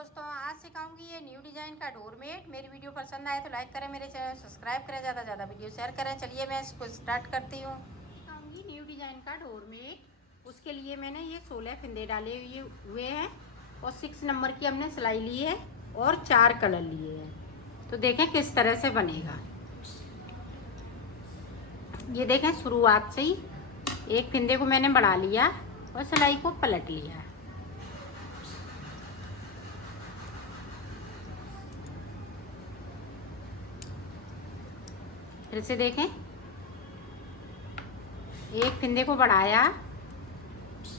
दोस्तों, आज सिखाऊंगी ये न्यू डिजाइन का डोरमेट। मेरी वीडियो पसंद आए तो लाइक करें, मेरे चैनल सब्सक्राइब करें, ज़्यादा से ज़्यादा वीडियो शेयर करें। चलिए मैं इसको स्टार्ट करती हूँ। सिखाऊंगी न्यू डिजाइन का डोरमेट। उसके लिए मैंने ये 16 फंदे डाले हुए हैं और 6 नंबर की हमने सिलाई ली है और 4 कलर लिए हैं। तो देखें किस तरह से बनेगा। ये देखें, शुरुआत से ही एक फंदे को मैंने बढ़ा लिया और सिलाई को पलट लिया। फिर से देखें, एक फंदे को बढ़ाया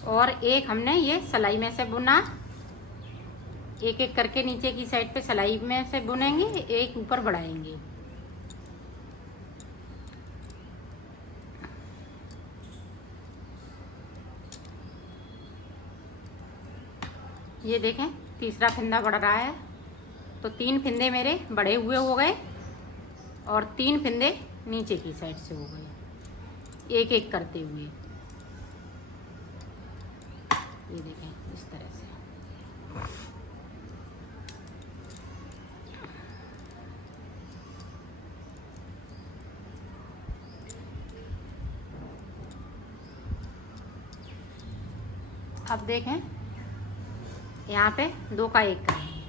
और एक हमने ये सिलाई में से बुना। एक एक करके नीचे की साइड पे सिलाई में से बुनेंगे, एक ऊपर बढ़ाएंगे। ये देखें, तीसरा फंदा बढ़ रहा है तो 3 फंदे मेरे बढ़े हुए हो गए और 3 फंदे नीचे की साइड से हो गए, एक एक करते हुए। ये देखें इस तरह से। अब देखें, यहाँ पे 2 का 1 करेंगे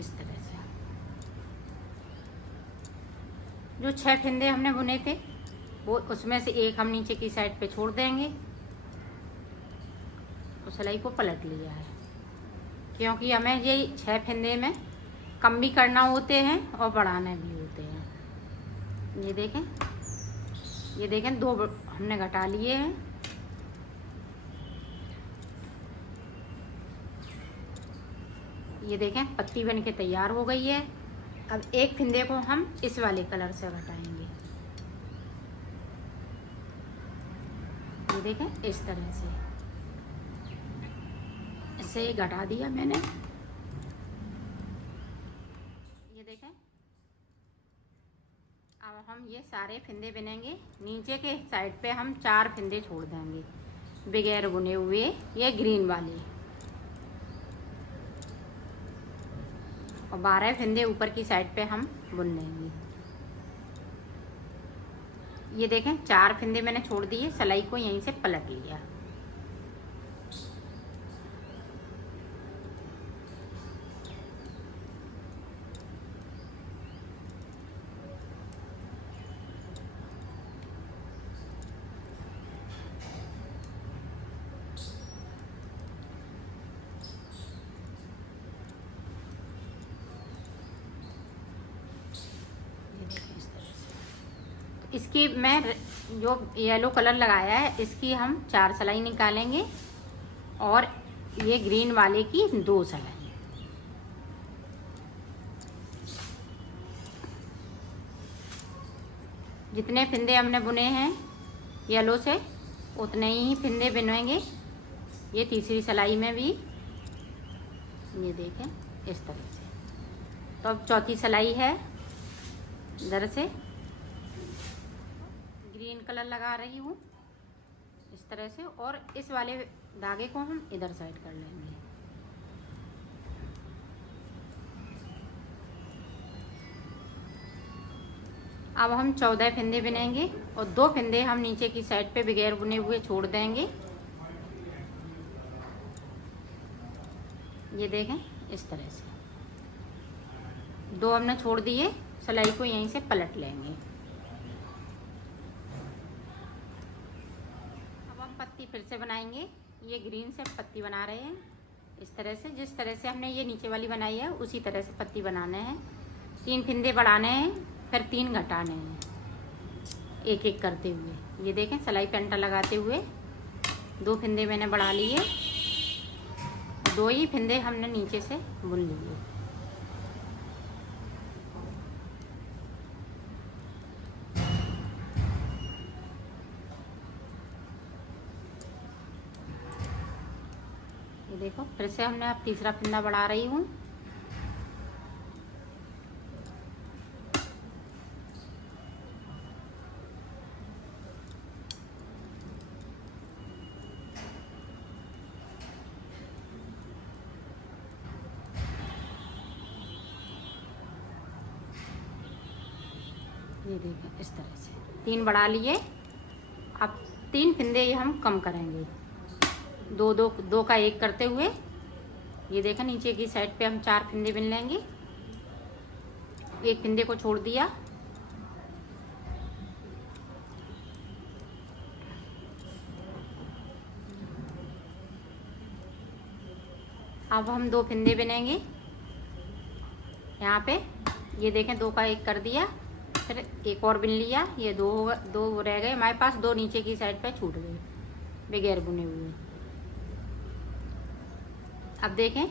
इस तरह से। जो 6 फंदे हमने बुने थे वो उसमें से एक हम नीचे की साइड पे छोड़ देंगे तो सिलाई को पलट लिया है, क्योंकि हमें ये 6 फंदे में कम भी करना होते हैं और बढ़ाने भी होते हैं। ये देखें, ये देखें 2 हमने घटा लिए हैं। ये देखें, पत्ती बन के तैयार हो गई है। अब एक फंदे को हम इस वाले कलर से घटाएंगे। ये देखें इस तरह से, इसे घटा दिया मैंने। ये देखें, अब हम ये सारे फंदे बुनेंगे। नीचे के साइड पे हम 4 फंदे छोड़ देंगे बगैर बुने हुए, ये ग्रीन वाले, और 12 फंदे ऊपर की साइड पे हम बुन लेंगे। ये देखें, 4 फंदे मैंने छोड़ दिए, सिलाई को यहीं से पलट लिया। इसकी मैं जो येलो कलर लगाया है इसकी हम 4 सिलाई निकालेंगे और ये ग्रीन वाले की 2 सिलाई। जितने फंदे हमने बुने हैं येलो से उतने ही फंदे बुनेंगे ये तीसरी सिलाई में भी। ये देखें इस तरह से। तो अब चौथी सिलाई है, इधर से ग्रीन कलर लगा रही हूँ इस तरह से, और इस वाले धागे को हम इधर साइड कर लेंगे। अब हम 14 फंदे बुनेंगे और 2 फंदे हम नीचे की साइड पे बगैर बुने हुए छोड़ देंगे। ये देखें इस तरह से, 2 हमने छोड़ दिए, सिलाई को यहीं से पलट लेंगे। पत्ती फिर से बनाएंगे। ये ग्रीन से पत्ती बना रहे हैं इस तरह से। जिस तरह से हमने ये नीचे वाली बनाई है उसी तरह से पत्ती बनाने हैं। 3 फंदे बढ़ाने हैं, फिर 3 घटाने हैं, एक एक करते हुए। ये देखें, सिलाई पेंटा लगाते हुए 2 फंदे मैंने बढ़ा लिए, 2 ही फंदे हमने नीचे से बुन लिए। ये देखो, फिर से हमने अब तीसरा फंदा बढ़ा रही हूँ। ये देखें इस तरह से 3 बढ़ा लिए। अब 3 फंदे ये हम कम करेंगे, 2 का 1 करते हुए। ये देखें नीचे की साइड पे हम 4 फंदे बिन लेंगे। 1 फंदे को छोड़ दिया। अब हम 2 फंदे बिनेंगे यहाँ पे। ये देखें 2 का 1 कर दिया, फिर 1 और बिन लिया। ये 2 रह गए हमारे पास, 2 नीचे की साइड पे छूट गए बगैर बुने हुए। अब देखें,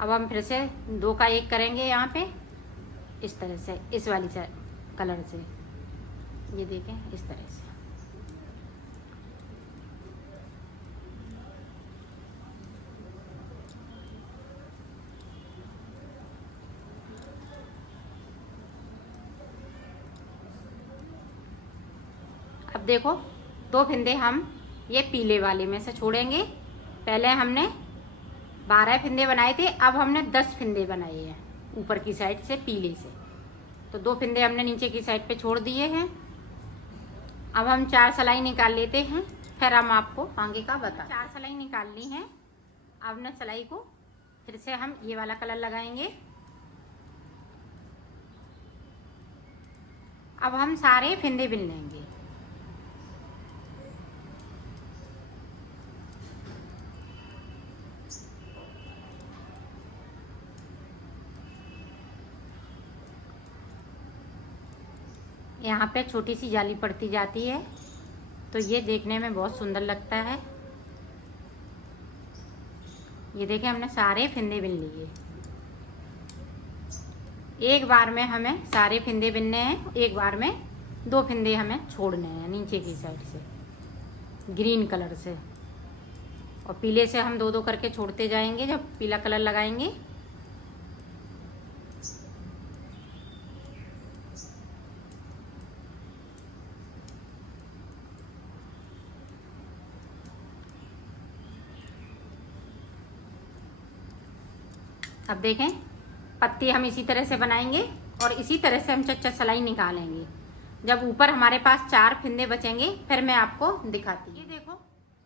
अब हम फिर से 2 का 1 करेंगे यहाँ पे इस तरह से, इस वाली कलर से। ये देखें इस तरह से। अब देखो 2 फंदे हम ये पीले वाले में से छोड़ेंगे। पहले हमने 12 फंदे बनाए थे, अब हमने 10 फंदे बनाए हैं ऊपर की साइड से पीले से। तो 2 फंदे हमने नीचे की साइड पे छोड़ दिए हैं। अब हम 4 सिलाई निकाल लेते हैं, फिर हम आपको आगे का बता। 4 सिलाई निकाल ली हैं। अब न सिलाई को फिर से हम ये वाला कलर लगाएंगे। अब हम सारे फंदे बिन लेंगे। यहाँ पे छोटी सी जाली पड़ती जाती है, तो ये देखने में बहुत सुंदर लगता है। ये देखें हमने सारे फंदे बिन लिए। एक बार में हमें सारे फंदे बिनने हैं, एक बार में 2 फंदे हमें छोड़ने हैं नीचे की साइड से ग्रीन कलर से। और पीले से हम 2 करके छोड़ते जाएंगे जब पीला कलर लगाएंगे। अब देखें पत्ती हम इसी तरह से बनाएंगे और इसी तरह से हम 4 सिलाई निकालेंगे। जब ऊपर हमारे पास 4 फंदे बचेंगे फिर मैं आपको दिखाती हूँ। ये देखो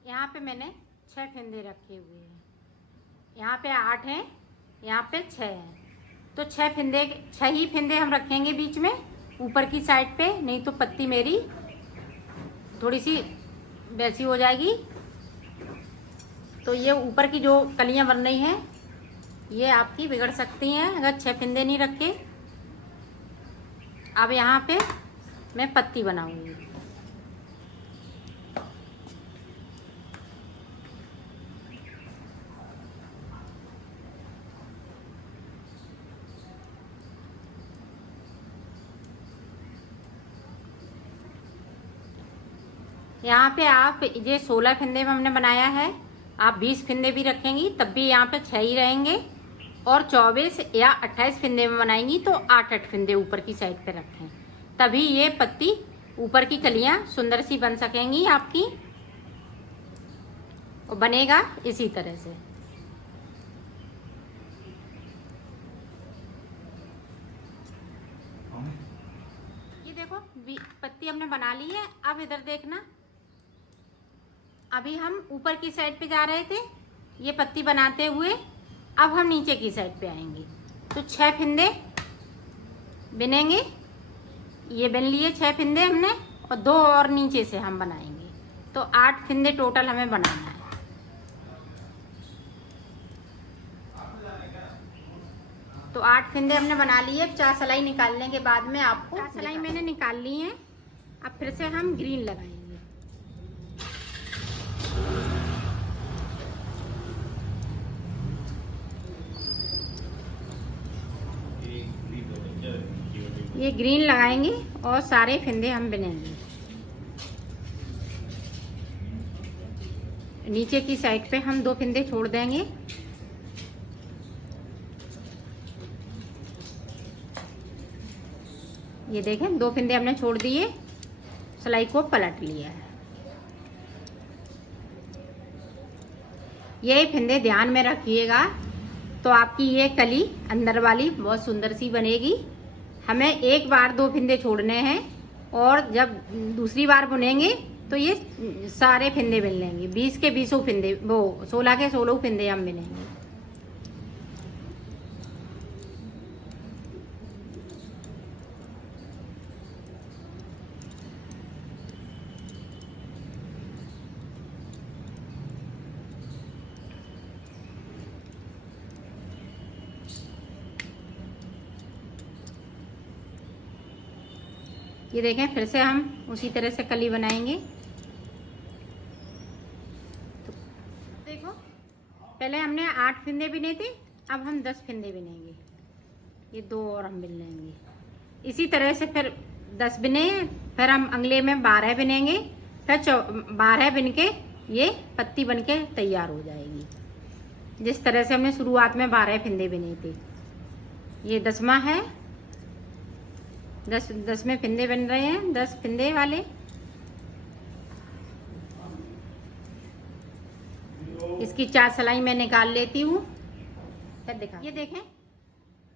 यहाँ पे मैंने 6 फंदे रखे हुए हैं, यहाँ पे 8 हैं, यहाँ पे 6 हैं। तो 6 ही फंदे हम रखेंगे बीच में ऊपर की साइड पे, नहीं तो पत्ती मेरी थोड़ी सी वैसी हो जाएगी। तो ये ऊपर की जो कलियाँ बन रही हैं ये आपकी बिगड़ सकती हैं अगर 6 फंदे नहीं रखे। अब यहाँ पे मैं पत्ती बनाऊंगी। यहाँ पे आप ये 16 फंदे में हमने बनाया है, आप 20 फंदे भी रखेंगी तब भी यहाँ पे 6 ही रहेंगे। और 24 या 28 फंदे में बनाएंगी तो 8 फंदे ऊपर की साइड पे रखें, तभी ये पत्ती ऊपर की कलियां सुंदर सी बन सकेंगी आपकी। और बनेगा इसी तरह से। ये देखो पत्ती हमने बना ली है। अब इधर देखना, अभी हम ऊपर की साइड पे जा रहे थे ये पत्ती बनाते हुए, अब हम नीचे की साइड पे आएंगे। तो 6 फंदे बिनेंगे, ये बिन लिए 6 फंदे हमने, और 2 और नीचे से हम बनाएंगे। तो 8 फंदे टोटल हमें बनाना है। तो 8 फंदे हमने बना लिए। 4 सिलाई निकालने के बाद में आपको 4 सिलाई मैंने निकाल ली है। अब फिर से हम ग्रीन लगाएंगे। ये ग्रीन लगाएंगे और सारे फंदे हम बिनेंगे। नीचे की साइड पे हम 2 फंदे छोड़ देंगे। ये देखें 2 फंदे हमने छोड़ दिए, सिलाई को पलट लिया है। ये फंदे ध्यान में रखिएगा तो आपकी ये कली अंदर वाली बहुत सुंदर सी बनेगी। हमें एक बार 2 फिंदे छोड़ने हैं और जब दूसरी बार बुनेंगे तो ये सारे फिंदे बिन लेंगे। 20 के 20 फिंदे, वो 16 के 16 फिंदे हम बिनेंगे। ये देखें, फिर से हम उसी तरह से कली बनाएंगे। तो देखो, पहले हमने 8 फिंदे बिने थे, अब हम 10 फिंदे बिनेंगे। ये 2 और हम बिन लेंगे। इसी तरह से फिर 10 बिने, फिर हम अगले में 12 बिनेंगे, फिर 12 बिन के ये पत्ती बन के तैयार हो जाएगी। जिस तरह से हमने शुरुआत में 12 फिंदे बिने थे। ये 10वां है। 10 में फिंदे बन रहे हैं, 10 फिंदे वाले। इसकी 4 सिलाई मैं निकाल लेती हूँ, फिर दिखा। ये देखें,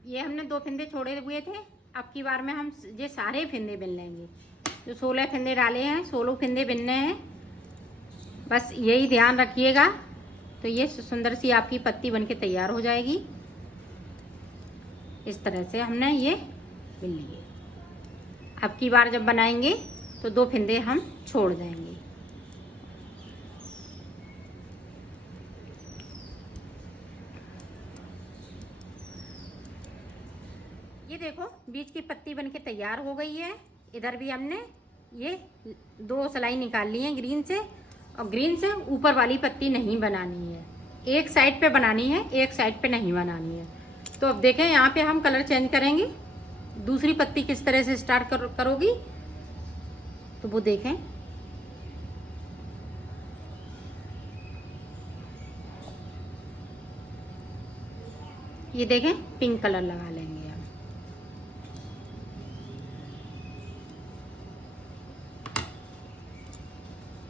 ये हमने 2 फिंदे छोड़े हुए थे। अब की बार में हम ये सारे फिंदे बिन लेंगे। जो 16 फिंदे डाले हैं, 16 फिंदे बिनने हैं। बस यही ध्यान रखिएगा, तो ये सुंदर सी आपकी पत्ती बनके तैयार हो जाएगी। इस तरह से हमने ये बिन लिए। अब की बार जब बनाएंगे तो 2 फिंदे हम छोड़ देंगे। ये देखो, बीच की पत्ती बनके तैयार हो गई है। इधर भी हमने ये 2 सिलाई निकाल ली है ग्रीन से, और ग्रीन से ऊपर वाली पत्ती नहीं बनानी है। एक साइड पे बनानी है, एक साइड पे नहीं बनानी है। तो अब देखें, यहाँ पे हम कलर चेंज करेंगे। दूसरी पत्ती किस तरह से स्टार्ट करोगी तो वो देखें। ये देखें, पिंक कलर लगा लेंगे हम।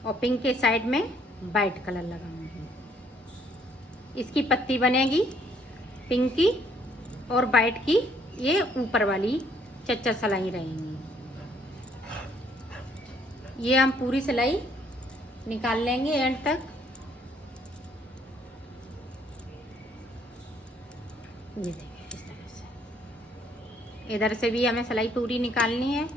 और पिंक के साइड में वाइट कलर लगाऊंगी। इसकी पत्ती बनेगी पिंक की और वाइट की। ये ऊपर वाली चच्चा सिलाई रहेंगी। ये हम पूरी सिलाई निकाल लेंगे एंड तक। ये देखिए, इस तरह से इधर से भी हमें सिलाई पूरी निकालनी है।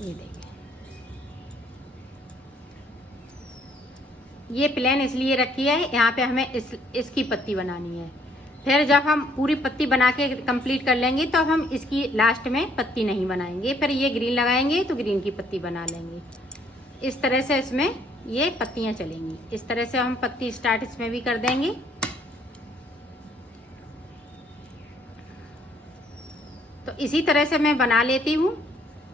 ये देखिए, ये प्लेन इसलिए रखी है, यहाँ पे हमें इसकी पत्ती बनानी है। फिर जब हम पूरी पत्ती बना के कंप्लीट कर लेंगे तो हम इसकी लास्ट में पत्ती नहीं बनाएंगे। फिर ये ग्रीन लगाएंगे तो ग्रीन की पत्ती बना लेंगे। इस तरह से इसमें ये पत्तियां चलेंगी। इस तरह से हम पत्ती स्टार्ट इसमें भी कर देंगे। तो इसी तरह से मैं बना लेती हूँ,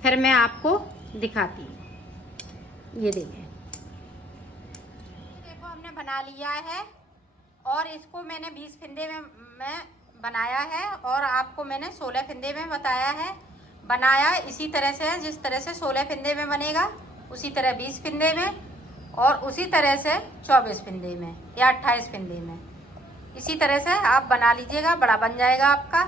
फिर मैं आपको दिखाती हूँ। ये देखो, हमने बना लिया है और इसको मैंने 20 फिंदे में बनाया है और आपको मैंने 16 फिंदे में बताया है। बनाया इसी तरह से है, जिस तरह से 16 फिंदे में बनेगा उसी तरह 20 फिंदे में, और उसी तरह से 24 फिंदे में या 28 फिंदे में। इसी तरह से आप बना लीजिएगा, बड़ा बन जाएगा आपका।